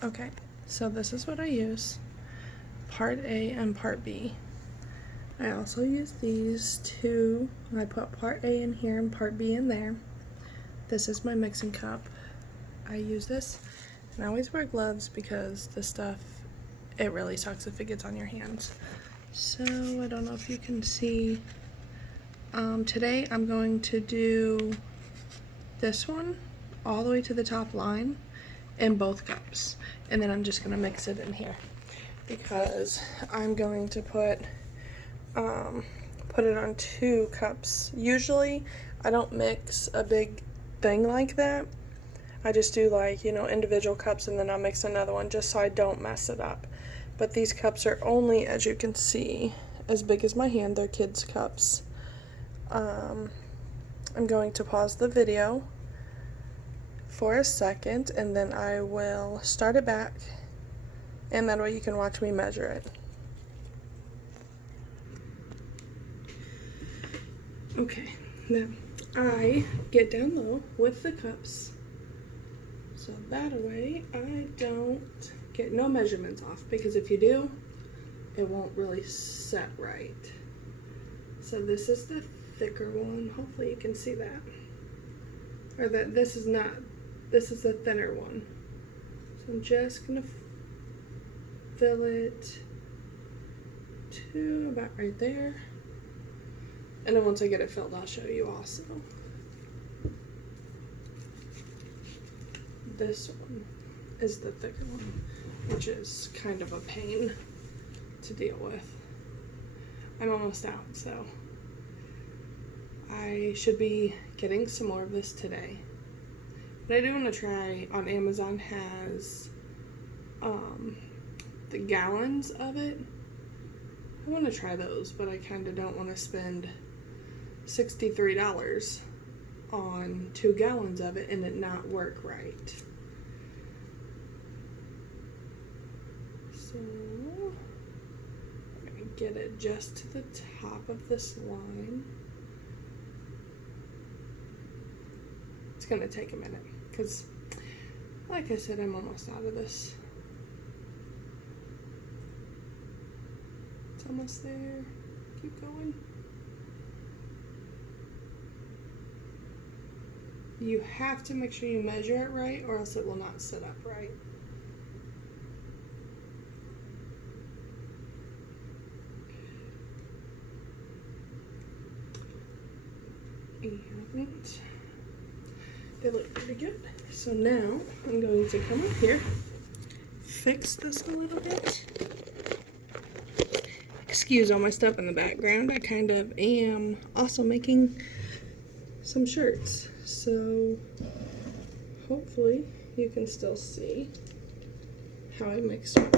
Okay, so this is what I use, part A and part B. I also use these two. I put part A in here and part B in there. This is my mixing cup. I use this, and I always wear gloves because this stuff, it really sucks if it gets on your hands. So I don't know if you can see. Today I'm going to do this one all the way to the top line in both cups, and then I'm just gonna mix it in here because I'm going to put it on 2 cups. Usually I don't mix a big thing like that. I just do like, individual cups, and then I'll mix another one just so I don't mess it up. But these cups are only, as you can see, as big as my hand. They're kids' cups. I'm going to pause the video for a second, and then I will start it back, and that way you can watch me measure it. Okay, now I get down low with the cups, so that way I don't get no measurements off, because if you do, it won't really set right. So this is the thicker one. Hopefully you can see that. Or that this is the thinner one. So I'm just gonna fill it to about right there. And then once I get it filled, I'll show you also. This one is the thicker one, which is kind of a pain to deal with. I'm almost out, so I should be getting some more of this today. But I do want to try, on Amazon has the gallons of it. I want to try those, but I kind of don't want to spend $63 on 2 gallons of it and it not work right. So I'm going to get it just to the top of this line. It's going to take a minute because, like I said, I'm almost out of this. It's almost there. Keep going. You have to make sure you measure it right, or else it will not sit up right. And they look pretty good. So now I'm going to come up here, fix this a little bit. Excuse all my stuff in the background. I kind of am also making some shirts, so hopefully you can still see how I mix my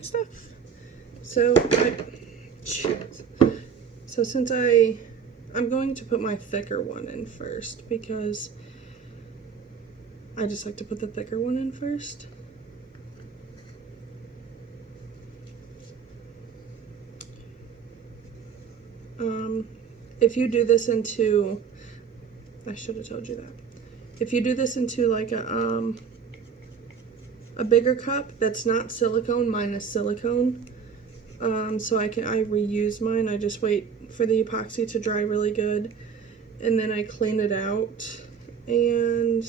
stuff. So since I'm going to put my thicker one in first, because I just like to put the thicker one in first. If you do this into, I should have told you that. If you do this into like a bigger cup that's not silicone, mine is silicone. So I reuse mine. I just wait for the epoxy to dry really good, and then I clean it out. And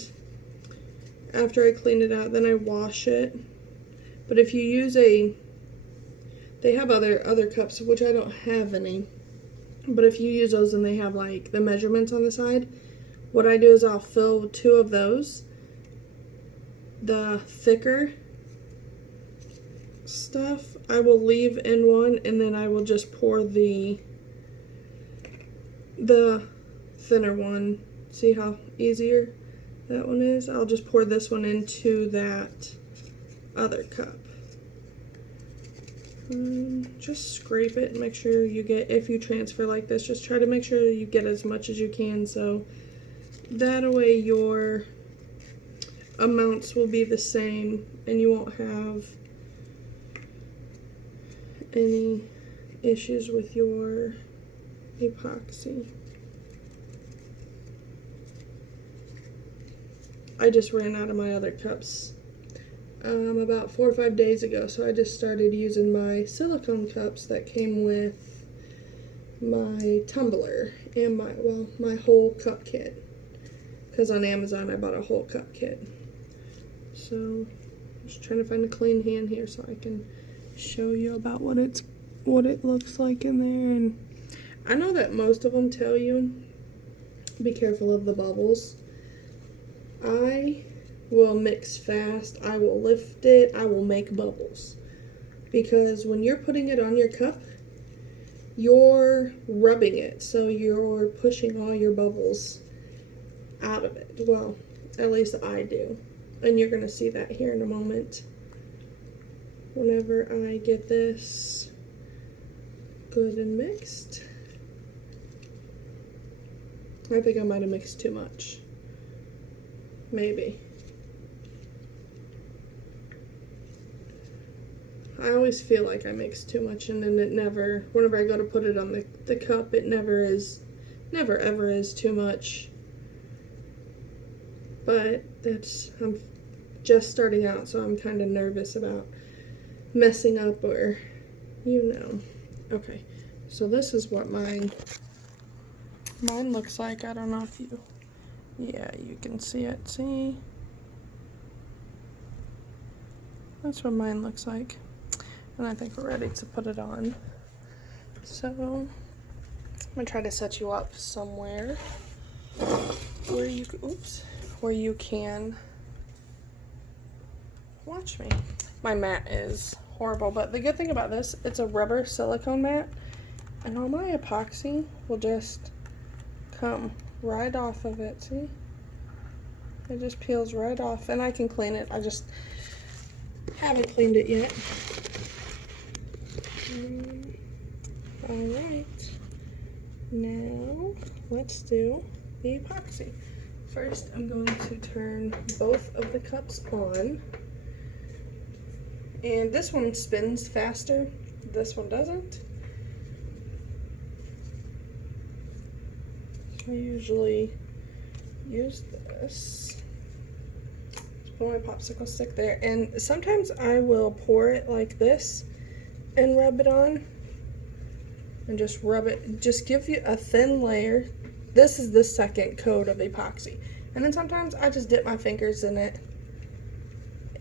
after I clean it out, then I wash it. But if you use they have other cups, which I don't have any. But if you use those and they have like the measurements on the side, what I do is I'll fill 2 of those, the thicker stuff I will leave in one, and then I will just pour the thinner one. See how easier that one is? I'll just pour this one into that other cup. Just scrape it and make sure you get, if you transfer like this, just try to make sure you get as much as you can, so that way your amounts will be the same and you won't have any issues with your epoxy. I just ran out of my other cups about 4 or 5 days ago, so I just started using my silicone cups that came with my tumbler and my whole cup kit, because on Amazon I bought a whole cup kit. So I'm just trying to find a clean hand here so I can show you about what it looks like in there. And I know that most of them tell you be careful of the bubbles. I will mix fast, I will lift it, I will make bubbles, because when you're putting it on your cup, you're rubbing it, so you're pushing all your bubbles out of it. Well, at least I do, and you're gonna see that here in a moment whenever I get this good and mixed. I think I might have mixed too much, maybe. I always feel like I mix too much, and then it never, whenever I go to put it on the cup, it never ever is too much. But I'm just starting out, so I'm kind of nervous about messing up, or, you know. Okay, so this is what mine looks like. I don't know if yeah, you can see it. See? That's what mine looks like. And I think we're ready to put it on. So I'm gonna try to set you up somewhere where you can watch me. My mat is horrible, but the good thing about this, it's a rubber silicone mat, and all my epoxy will just come right off of it. See? It just peels right off, and I can clean it. I just haven't cleaned it yet. Alright, now let's do the epoxy. First, I'm going to turn both of the cups on, and this one spins faster, this one doesn't. So I usually use this. Just put my popsicle stick there, and sometimes I will pour it like this and rub it on, and just rub it, just give you a thin layer. This is the second coat of epoxy, and then sometimes I just dip my fingers in it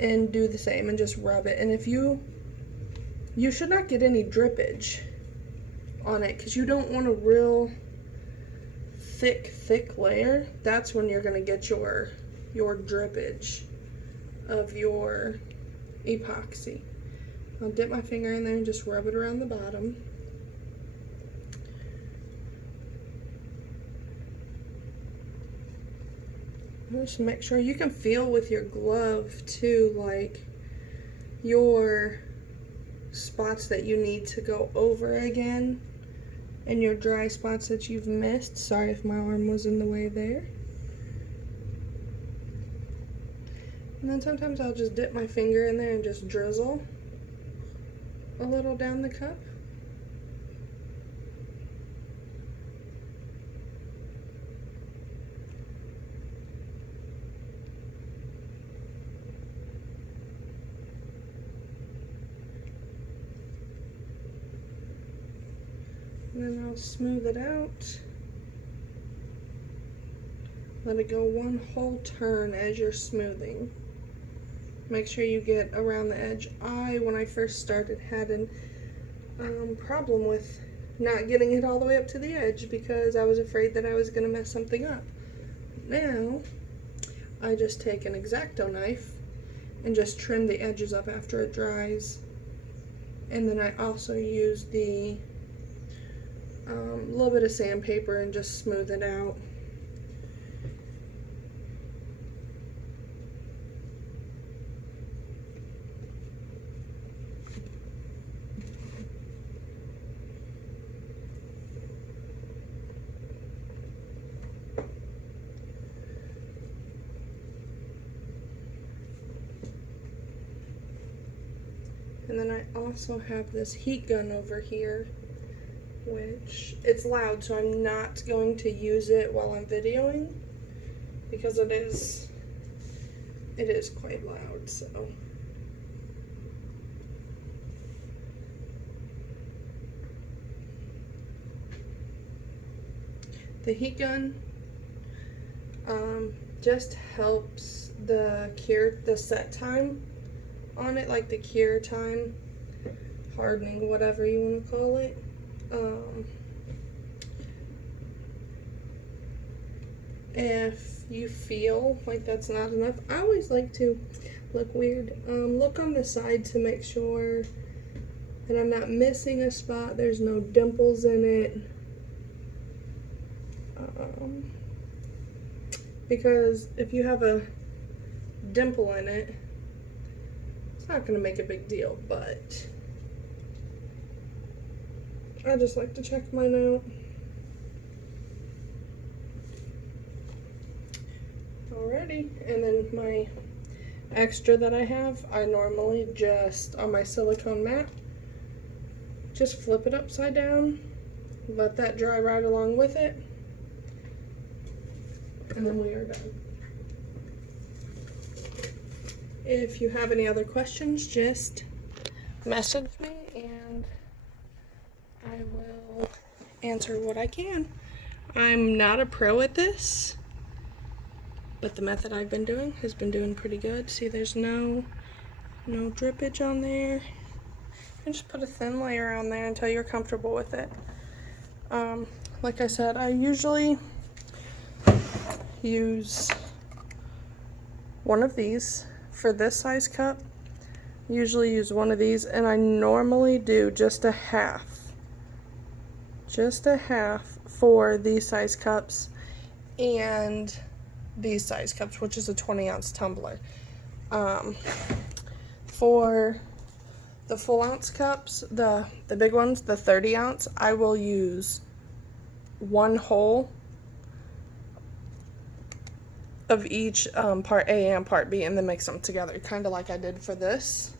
and do the same and just rub it. And if you should not get any drippage on it, because you don't want a real thick layer. That's when you're going to get your drippage of your epoxy. I'll dip my finger in there and just rub it around the bottom. Just make sure you can feel with your glove too, like your spots that you need to go over again and your dry spots that you've missed. Sorry if my arm was in the way there. And then sometimes I'll just dip my finger in there and just drizzle a little down the cup. And then I'll smooth it out. Let it go one whole turn as you're smoothing. Make sure you get around the edge. When I first started, had a problem with not getting it all the way up to the edge because I was afraid that I was going to mess something up. Now, I just take an X-Acto knife and just trim the edges up after it dries. And then I also use the little bit of sandpaper and just smooth it out. And then I also have this heat gun over here, which it's loud, so I'm not going to use it while I'm videoing because it is quite loud. So The heat gun just helps the set time on it, like the cure time, hardening, whatever you want to call it. If you feel like that's not enough, I always like to look weird. Look on the side to make sure that I'm not missing a spot. There's no dimples in it. Because if you have a dimple in it, it's not going to make a big deal, but I just like to check mine out. Alrighty, and then my extra that I have, I normally just, on my silicone mat, just flip it upside down, let that dry right along with it, and then we are done. If you have any other questions, just message me and I will answer what I can. I'm not a pro at this, but the method I've been doing has been doing pretty good. See, there's no drippage on there. And just put a thin layer on there until you're comfortable with it. Like I said, I usually use one of these for this size cup. Usually use one of these, and I normally do just a half for these size cups and these size cups, which is a 20-ounce tumbler. For the full ounce cups, the big ones, the 30-ounce, I will use one whole of each part A and part B, and then mix them together, kind of like I did for this.